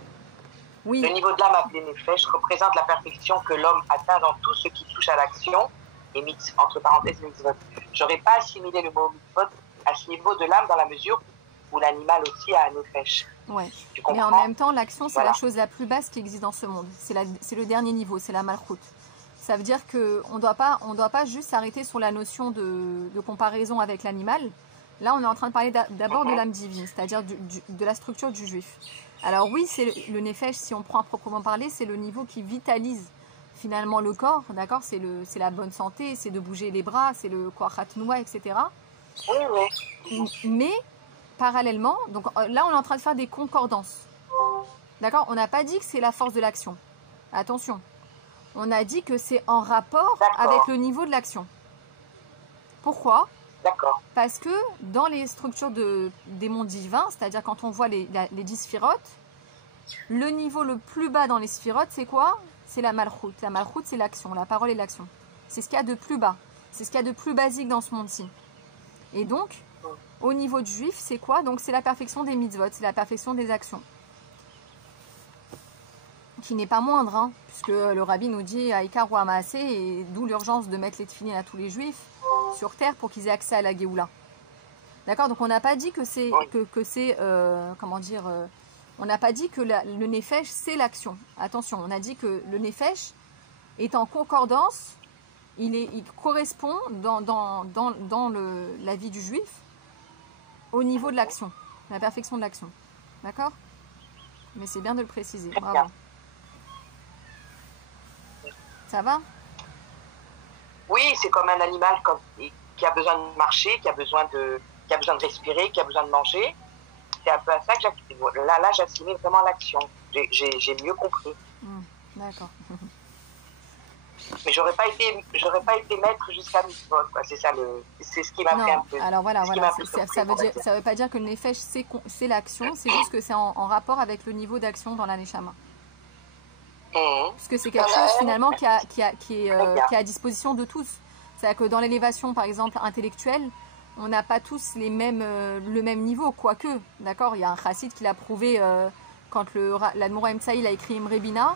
Oui, Le niveau de l'âme appelé Nefesh représente la perfection que l'homme atteint dans tout ce qui touche à l'action, et entre parenthèses mitzvot. J'aurais pas assimilé le mot mitzvot à ce niveau de l'âme dans la mesure où l'animal aussi a un Nefesh. ouais. Tu Mais en comprends? même temps, l'action, c'est Voilà. la chose la plus basse qui existe dans ce monde. C'est le dernier niveau, c'est la malchoute. Ça veut dire qu'on ne doit pas juste s'arrêter sur la notion de comparaison avec l'animal. Là, on est en train de parler d'abord de l'âme divine, c'est-à-dire de la structure du juif. Alors oui, c'est le nefesh, si on prend à proprement parler, c'est le niveau qui vitalise finalement le corps, d'accord? C'est la bonne santé, c'est de bouger les bras, c'est le koachat noua, etc. Oui, oui. Mais parallèlement, donc là, on est en train de faire des concordances. D'accord? On n'a pas dit que c'est la force de l'action. Attention. On a dit que c'est en rapport avec le niveau de l'action. Pourquoi? D'accord. Parce que dans les structures des mondes divins, c'est-à-dire quand on voit les 10 sphirotes, le niveau le plus bas dans les sphirotes, c'est quoi? C'est la malchoute. La malchoute, c'est l'action, la parole et l'action. C'est ce qu'il y a de plus bas. C'est ce qu'il y a de plus basique dans ce monde-ci. Et donc, au niveau du juif, c'est quoi? Donc c'est la perfection des mitzvot, c'est la perfection des actions. qui n'est pas moindre, hein, puisque le rabbi nous dit Aïkar ou Amaasé, et d'où l'urgence de mettre les tefilines à tous les juifs sur terre pour qu'ils aient accès à la Géoula. D'accord? Donc on n'a pas dit que c'est, comment dire, on n'a pas dit que le Nefesh c'est l'action. Attention, on a dit que le Nefesh est en concordance, il correspond dans la vie du juif au niveau de l'action, la perfection de l'action. D'accord? Mais c'est bien de le préciser. Bravo. Ça va? Oui, c'est comme un animal qui a besoin de marcher, qui a besoin de respirer, qui a besoin de manger. C'est un peu à ça que j'assimile. Là, j'assimile vraiment l'action. J'ai mieux compris. D'accord. Mais j'aurais pas été maître jusqu'à mi-vote, quoi. C'est ça c'est ce qui m'a fait un peu. Alors voilà. Ça veut pas dire que le nefesh c'est l'action, c'est juste que c'est en rapport avec le niveau d'action dans la neshama. Parce que c'est quelque chose finalement qui est à disposition de tous. C'est-à-dire que dans l'élévation, par exemple, intellectuelle, on n'a pas tous le même niveau, quoique, d'accord, il y a un chassid qui l'a prouvé quand l'Admor Emtsaï a écrit Imre Bina,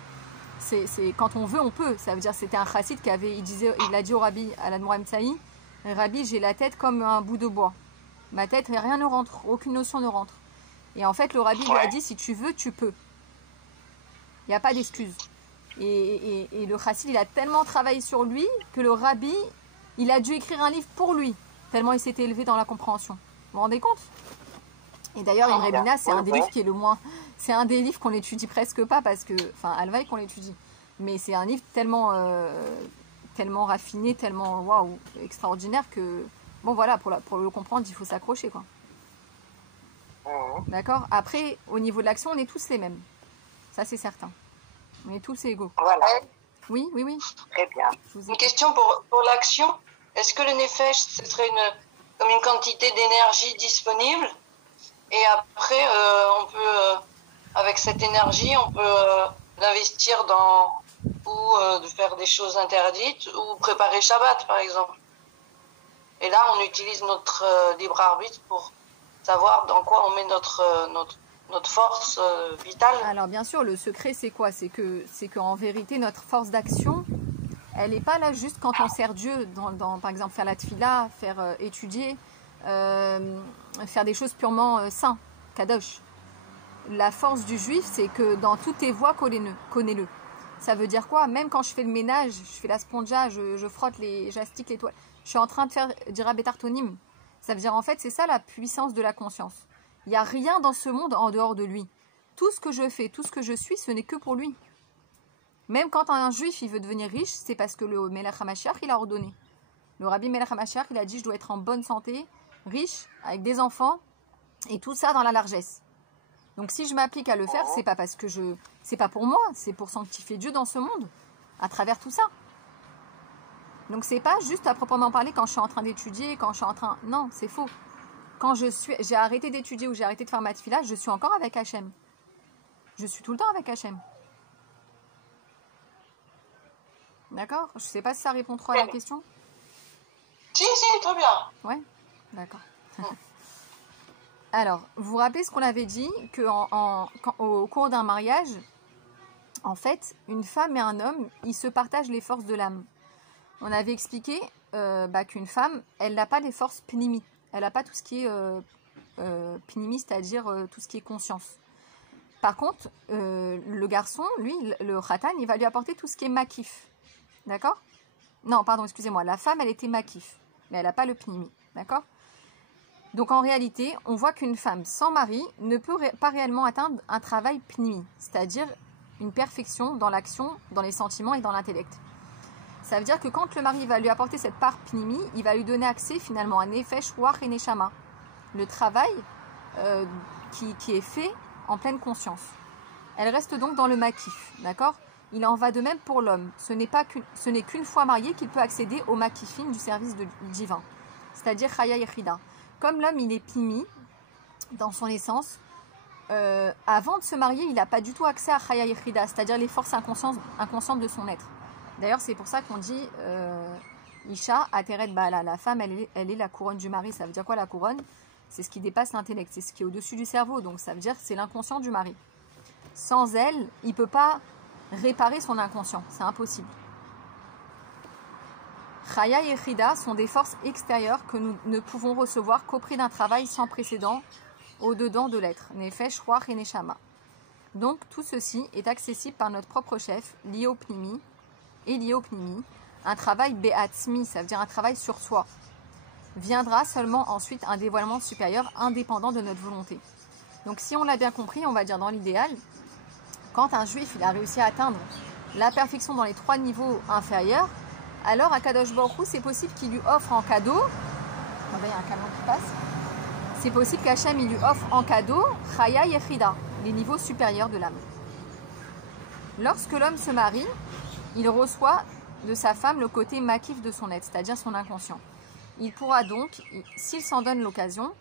c'est quand on veut, on peut. Ça veut dire c'était un chassid il a dit au rabbi, à l'Admor Emtsaï, Rabbi, j'ai la tête comme un bout de bois. Ma tête, rien ne rentre, aucune notion ne rentre. Et en fait, le rabbi lui a dit, si tu veux, tu peux. Il n'y a pas d'excuse. Et le chassid, il a tellement travaillé sur lui que le rabbi, il a dû écrire un livre pour lui, tellement il s'était élevé dans la compréhension. Vous vous rendez compte? Et d'ailleurs, Imre Bina, c'est un des livres qui est le moins... C'est un des livres qu'on n'étudie presque pas, parce que... Enfin, Alvaï qu'on l'étudie. Mais c'est un livre tellement raffiné, tellement waouh, extraordinaire que... Bon, voilà, pour le comprendre, il faut s'accrocher, quoi. D'accord? Après, au niveau de l'action, on est tous les mêmes. Ça, c'est certain. On est tous égaux. Voilà. Oui. Très bien. Une question pour l'action. Est-ce que le nefesh, ce serait comme une quantité d'énergie disponible? Et après, on peut, avec cette énergie, on peut l'investir ou de faire des choses interdites, ou préparer Shabbat, par exemple. Et là, on utilise notre libre arbitre pour savoir dans quoi on met notre force vitale. Alors bien sûr, le secret c'est quoi? C'est qu'en vérité notre force d'action, elle n'est pas là juste quand on sert Dieu, par exemple faire la tfila, faire étudier, faire des choses purement saintes, kadosh. La force du juif, c'est que dans toutes tes voies, connais-le. Ça veut dire quoi? Même quand je fais le ménage, je fais la spongia, je frotte j'astique les toiles, je suis en train de faire dira betartonim. Ça veut dire en fait, c'est ça la puissance de la conscience. Il n'y a rien dans ce monde en dehors de lui. Tout ce que je fais, tout ce que je suis, ce n'est que pour lui. Même quand un juif il veut devenir riche, c'est parce que le Melech HaMashiach il a ordonné. Le Rabbi Melech HaMashiach il a dit je dois être en bonne santé, riche, avec des enfants, et tout ça dans la largesse. Donc si je m'applique à le faire, c'est pas parce que c'est pas pour moi, c'est pour sanctifier Dieu dans ce monde, à travers tout ça. Donc c'est pas juste à proprement parler quand je suis en train d'étudier, quand je suis en train... Non, c'est faux. Quand j'ai arrêté d'étudier ou j'ai arrêté de faire ma tefila, je suis encore avec Hachem. Je suis tout le temps avec Hachem. D'accord? Je ne sais pas si ça répond trop à la question. Si, très bien. Ouais, d'accord. Alors, vous vous rappelez ce qu'on avait dit, qu'au cours d'un mariage, en fait, une femme et un homme, ils se partagent les forces de l'âme. On avait expliqué qu'une femme, elle n'a pas les forces pnimi. Elle n'a pas tout ce qui est pnimi, c'est-à-dire tout ce qui est conscience. Par contre, le garçon, lui, le khatan, il va lui apporter tout ce qui est makif. D'accord? Non, pardon, excusez-moi. La femme, elle était makif, mais elle n'a pas le pnimi. D'accord? Donc en réalité, on voit qu'une femme sans mari ne peut pas réellement atteindre un travail pnimi, c'est-à-dire une perfection dans l'action, dans les sentiments et dans l'intellect. Ça veut dire que quand le mari va lui apporter cette part pnimi, il va lui donner accès finalement à nefesh, ruach et neshama. Le travail qui est fait en pleine conscience. Elle reste donc dans le makif, d'accord? Il en va de même pour l'homme. Ce n'est qu'une fois marié qu'il peut accéder au makifin du service divin, c'est-à-dire chaya yechida. Comme l'homme, il est pnimi dans son essence, avant de se marier, il n'a pas du tout accès à chaya yechida, c'est-à-dire les forces inconscientes de son être. D'ailleurs, c'est pour ça qu'on dit Isha Ateret Baala. La femme, elle est la couronne du mari. Ça veut dire quoi la couronne? C'est ce qui dépasse l'intellect, c'est ce qui est au-dessus du cerveau. Donc ça veut dire que c'est l'inconscient du mari. Sans elle, il ne peut pas réparer son inconscient. C'est impossible. Chaya et Chida sont des forces extérieures que nous ne pouvons recevoir qu'au prix d'un travail sans précédent au-dedans de l'être. Nefesh, Ruach et Neshama. Donc tout ceci est accessible par notre propre chef, l'Iopnimi, et l'Iopnimi, un travail Be'atzmi, ça veut dire un travail sur soi. Viendra seulement ensuite un dévoilement supérieur indépendant de notre volonté. Donc si on l'a bien compris, on va dire dans l'idéal, quand un juif il a réussi à atteindre la perfection dans les 3 niveaux inférieurs, alors à Kadosh Baruch Hu, c'est possible qu'il lui offre en cadeau, il y a un camion qui passe, c'est possible qu'Hachem il lui offre en cadeau Chaya et Chida, les niveaux supérieurs de l'âme. Lorsque l'homme se marie, il reçoit de sa femme le côté makif de son être, c'est-à-dire son inconscient. Il pourra donc, s'il s'en donne l'occasion,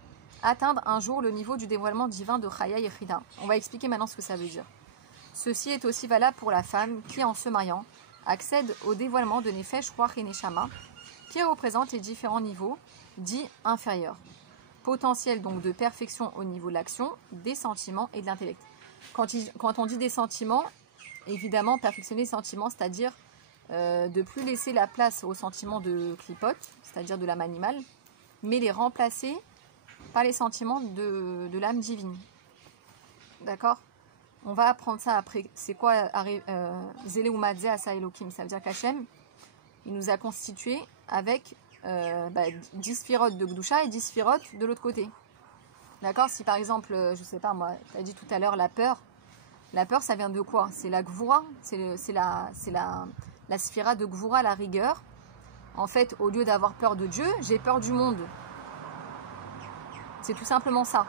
atteindre un jour le niveau du dévoilement divin de Chaya et Chida. On va expliquer maintenant ce que ça veut dire. Ceci est aussi valable pour la femme qui, en se mariant, accède au dévoilement de Nefesh, Ruach et Neshama, qui représente les différents niveaux dits inférieurs. Potentiel donc de perfection au niveau de l'action, des sentiments et de l'intellect. Quand on dit des sentiments, évidemment, perfectionner les sentiments, c'est-à-dire de plus laisser la place aux sentiments de clipote, c'est-à-dire de l'âme animale, mais les remplacer par les sentiments de l'âme divine. D'accord? On va apprendre ça après. C'est quoi Zele Umadze Asa Elohim? Ça veut dire qu'Hachem, il nous a constitués avec 10 sphirotes de Gdusha et 10 sphirotes de l'autre côté. D'accord? Si par exemple, je sais pas moi, tu as dit tout à l'heure la peur. La peur, ça vient de quoi? C'est la Gvura, c'est la sphira de Gvura, la rigueur. En fait, au lieu d'avoir peur de Dieu, j'ai peur du monde. C'est tout simplement ça.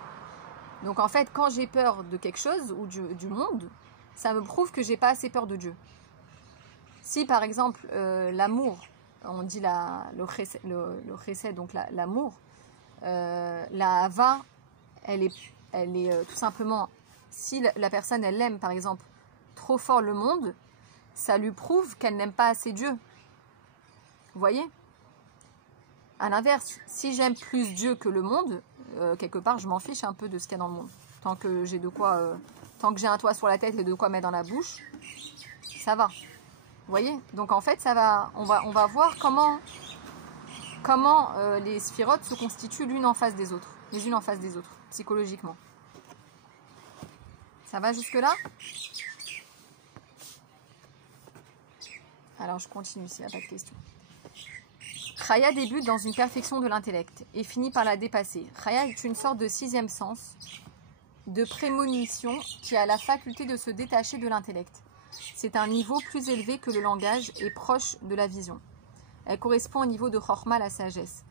Donc en fait, quand j'ai peur de quelque chose ou du monde, ça me prouve que j'ai pas assez peur de Dieu. Si par exemple l'amour, on dit le chesed, donc l'amour, la hava, elle est tout simplement, si la personne elle aime par exemple trop fort le monde, ça lui prouve qu'elle n'aime pas assez Dieu. Vous voyez? À l'inverse, si j'aime plus Dieu que le monde, quelque part, je m'en fiche un peu de ce qu'il y a dans le monde. Tant que j'ai de quoi, tant que j'ai un toit sur la tête et de quoi mettre dans la bouche, ça va. Vous voyez? Donc en fait, ça va. On va voir comment les sphirotes se constituent l'une en face des autres, les unes en face des autres, psychologiquement. Ça va jusque là? Alors je continue s'il n'y a pas de questions. Chaya débute dans une perfection de l'intellect et finit par la dépasser. Chaya est une sorte de 6e sens, de prémonition qui a la faculté de se détacher de l'intellect. C'est un niveau plus élevé que le langage et proche de la vision. Elle correspond au niveau de Chorma, la sagesse.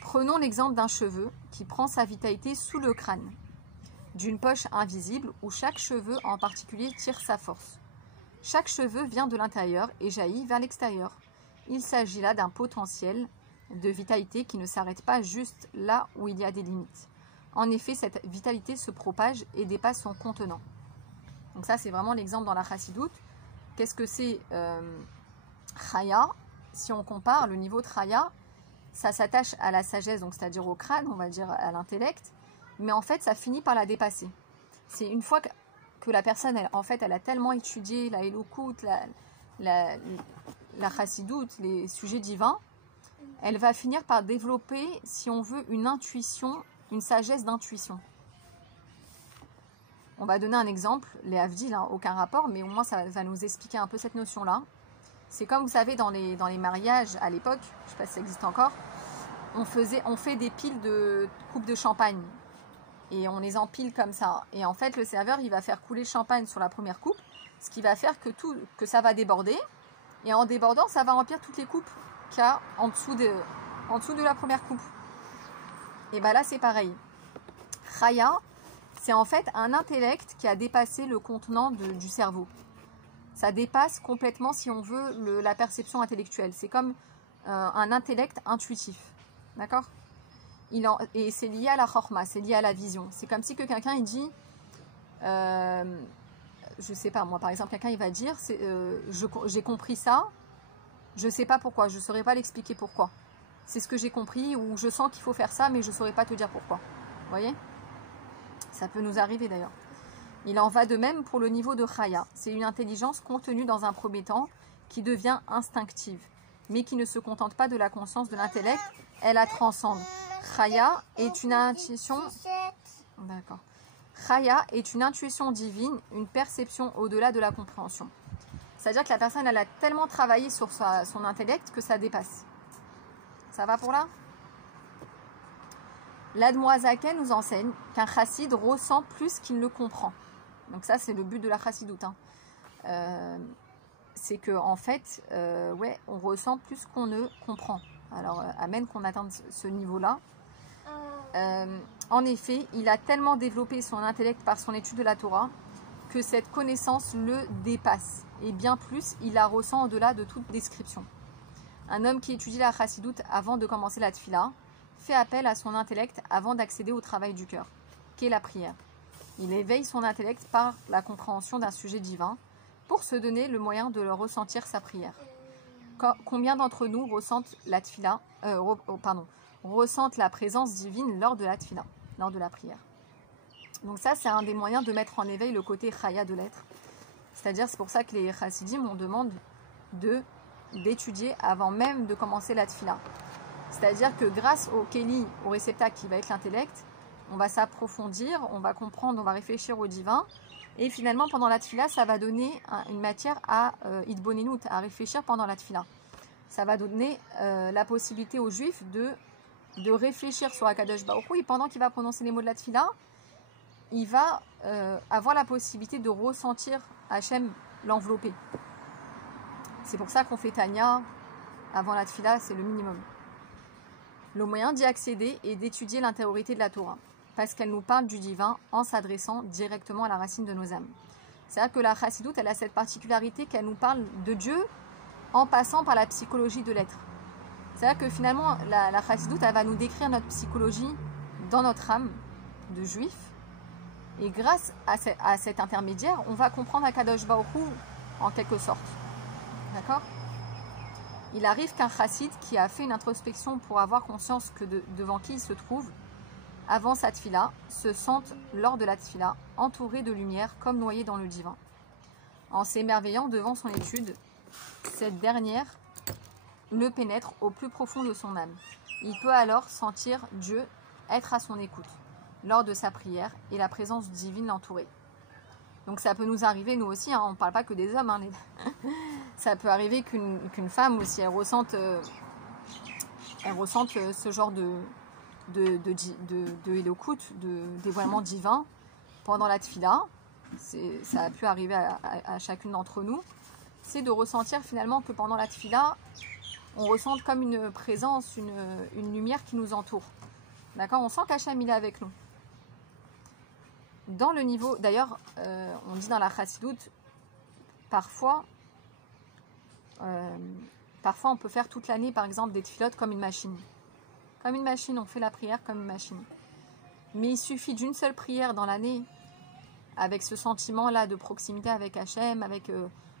Prenons l'exemple d'un cheveu qui prend sa vitalité sous le crâne, d'une poche invisible où chaque cheveu en particulier tire sa force. Chaque cheveu vient de l'intérieur et jaillit vers l'extérieur. Il s'agit là d'un potentiel de vitalité qui ne s'arrête pas juste là où il y a des limites. En effet, cette vitalité se propage et dépasse son contenant. Donc ça, c'est vraiment l'exemple dans la Chassidoute. Qu'est-ce que c'est Chaya? Si on compare le niveau de Chaya, ça s'attache à la sagesse, donc c'est-à-dire au crâne, on va dire à l'intellect, mais en fait, ça finit par la dépasser. C'est une fois que la personne, elle a tellement étudié la Elokout, la Chassidoute, les sujets divins, elle va finir par développer, si on veut, une intuition, une sagesse d'intuition. On va donner un exemple, les Havdil, aucun rapport, mais au moins ça va nous expliquer un peu cette notion-là. C'est comme vous savez, dans les mariages à l'époque, je ne sais pas si ça existe encore, on fait des piles de coupes de champagne. Et on les empile comme ça. Et en fait, le serveur, il va faire couler le champagne sur la première coupe, ce qui va faire que ça va déborder. Et en débordant, ça va remplir toutes les coupes qu'il y a en dessous de la première coupe. Et bien là, c'est pareil. Chaya, c'est en fait un intellect qui a dépassé le contenant du cerveau. Ça dépasse complètement, si on veut, la perception intellectuelle. C'est comme un intellect intuitif. D'accord? Et c'est lié à la chorma, c'est lié à la vision. C'est comme si que quelqu'un, il dit... je sais pas, moi par exemple, quelqu'un il va dire j'ai compris ça, je sais pas pourquoi, je saurais pas l'expliquer pourquoi. C'est ce que j'ai compris, ou je sens qu'il faut faire ça, mais je saurais pas te dire pourquoi. Vous voyez? Ça peut nous arriver d'ailleurs. Il en va de même pour le niveau de Chaya. C'est une intelligence contenue dans un premier temps qui devient instinctive, mais qui ne se contente pas de la conscience de l'intellect, elle la transcende. Chaya est une intuition... D'accord. Chaya est une intuition divine, une perception au-delà de la compréhension. C'est-à-dire que la personne, elle a tellement travaillé sur son intellect que ça dépasse. Ça va pour là? L'Admoazaken nous enseigne qu'un chassid ressent plus qu'il ne comprend. Donc ça, c'est le but de la chassidoute. C'est que en fait, on ressent plus qu'on ne comprend. Alors, amen qu'on atteigne ce niveau-là. En effet, il a tellement développé son intellect par son étude de la Torah que cette connaissance le dépasse. Et bien plus, il la ressent au-delà de toute description. Un homme qui étudie la chassidoute avant de commencer la tfila fait appel à son intellect avant d'accéder au travail du cœur, qu'est la prière. Il éveille son intellect par la compréhension d'un sujet divin pour se donner le moyen de ressentir sa prière. Combien d'entre nous ressentent la tfila, ressentent la présence divine lors de la tfila, lors de la prière? Donc ça, c'est un des moyens de mettre en éveil le côté chaya de l'être. C'est-à-dire, c'est pour ça que les chassidim, on demande d'étudier avant même de commencer la tfila. C'est-à-dire que grâce au keli, au réceptacle qui va être l'intellect, on va s'approfondir, on va comprendre, on va réfléchir au divin. Et finalement, pendant la tfila, ça va donner une matière à hitbonenut, à réfléchir pendant la tfila. Ça va donner la possibilité aux juifs de réfléchir sur Akadosh Baruch Hu. Et pendant qu'il va prononcer les mots de la tfila, il va avoir la possibilité de ressentir Hachem l'envelopper. C'est pour ça qu'on fait Tanya avant la tfila, c'est le minimum. Le moyen d'y accéder est d'étudier l'intériorité de la Torah, parce qu'elle nous parle du divin en s'adressant directement à la racine de nos âmes. C'est-à-dire que la chassidoute, elle a cette particularité qu'elle nous parle de Dieu en passant par la psychologie de l'être. C'est-à-dire que finalement, la chassidoute, elle va nous décrire notre psychologie dans notre âme de juif. Et grâce à cet intermédiaire, on va comprendre Akadosh Baruch Hu en quelque sorte. D'accord ? Il arrive qu'un chassid qui a fait une introspection pour avoir conscience que devant qui il se trouve, avant sa tfila, se sente lors de la tfila entouré de lumière comme noyé dans le divin. En s'émerveillant devant son étude, cette dernière le pénètre au plus profond de son âme. Il peut alors sentir Dieu être à son écoute lors de sa prière et la présence divine l'entourer. Donc ça peut nous arriver, nous aussi, on ne parle pas que des hommes. Ça peut arriver qu'une femme aussi, elle ressente ce genre de Elokut, de dévoilement divin pendant la tfila. Ça a pu arriver à chacune d'entre nous. C'est de ressentir finalement que pendant la tfila, on ressente comme une présence, une lumière qui nous entoure. D'accord ? On sent qu'Hachem il est avec nous. Dans le niveau, d'ailleurs, on dit dans la chassidoute, parfois on peut faire toute l'année, par exemple, des tfilotes comme une machine. Comme une machine, on fait la prière comme une machine. Mais il suffit d'une seule prière dans l'année, avec ce sentiment-là de proximité avec Hachem, avec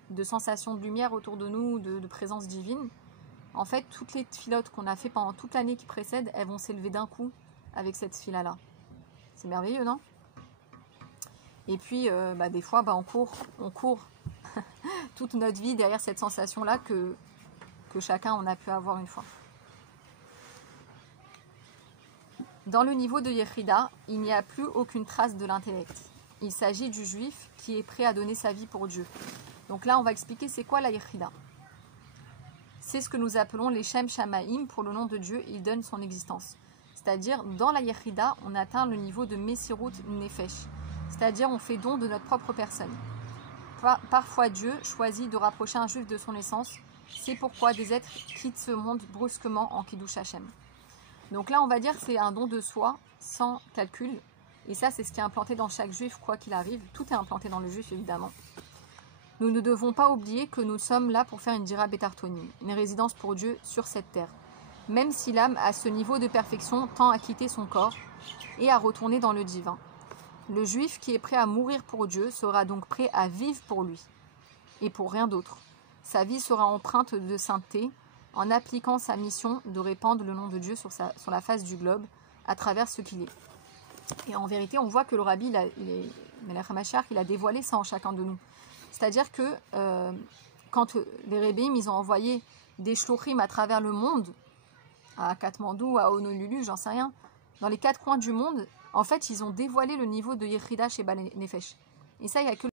de sensations de lumière autour de nous, de présence divine. En fait, toutes les tfilotes qu'on a fait pendant toute l'année qui précède, elles vont s'élever d'un coup avec cette tfila-là. C'est merveilleux, non ? Et puis, des fois, on court toute notre vie derrière cette sensation-là que chacun en a pu avoir une fois. Dans le niveau de Yechida, il n'y a plus aucune trace de l'intellect. Il s'agit du juif qui est prêt à donner sa vie pour Dieu. Donc là, on va expliquer c'est quoi la Yechida. C'est ce que nous appelons les Shem Shamaim, pour le nom de Dieu, il donne son existence. C'est-à-dire, dans la Yechida, on atteint le niveau de Messirut Nefesh. C'est-à-dire, on fait don de notre propre personne. Parfois, Dieu choisit de rapprocher un juif de son essence. C'est pourquoi des êtres quittent ce monde brusquement en Kiddush Hashem. Donc là, on va dire que c'est un don de soi, sans calcul. Et ça, c'est ce qui est implanté dans chaque juif, quoi qu'il arrive. Tout est implanté dans le juif, évidemment. Nous ne devons pas oublier que nous sommes là pour faire une dira betartonim, une résidence pour Dieu sur cette terre. Même si l'âme, à ce niveau de perfection, tend à quitter son corps et à retourner dans le divin. Le juif qui est prêt à mourir pour Dieu sera donc prêt à vivre pour lui et pour rien d'autre. Sa vie sera empreinte de sainteté en appliquant sa mission de répandre le nom de Dieu sur la face du globe à travers ce qu'il est. Et en vérité, on voit que le rabbi, Melech HaMashiach, il a dévoilé ça en chacun de nous. C'est-à-dire que quand les Rébéim, ils ont envoyé des shluchim à travers le monde, à Katmandou, à Honolulu, j'en sais rien, dans les 4 coins du monde, en fait, ils ont dévoilé le niveau de Yechida chez Bal Nefesh. Et ça, il n'y a que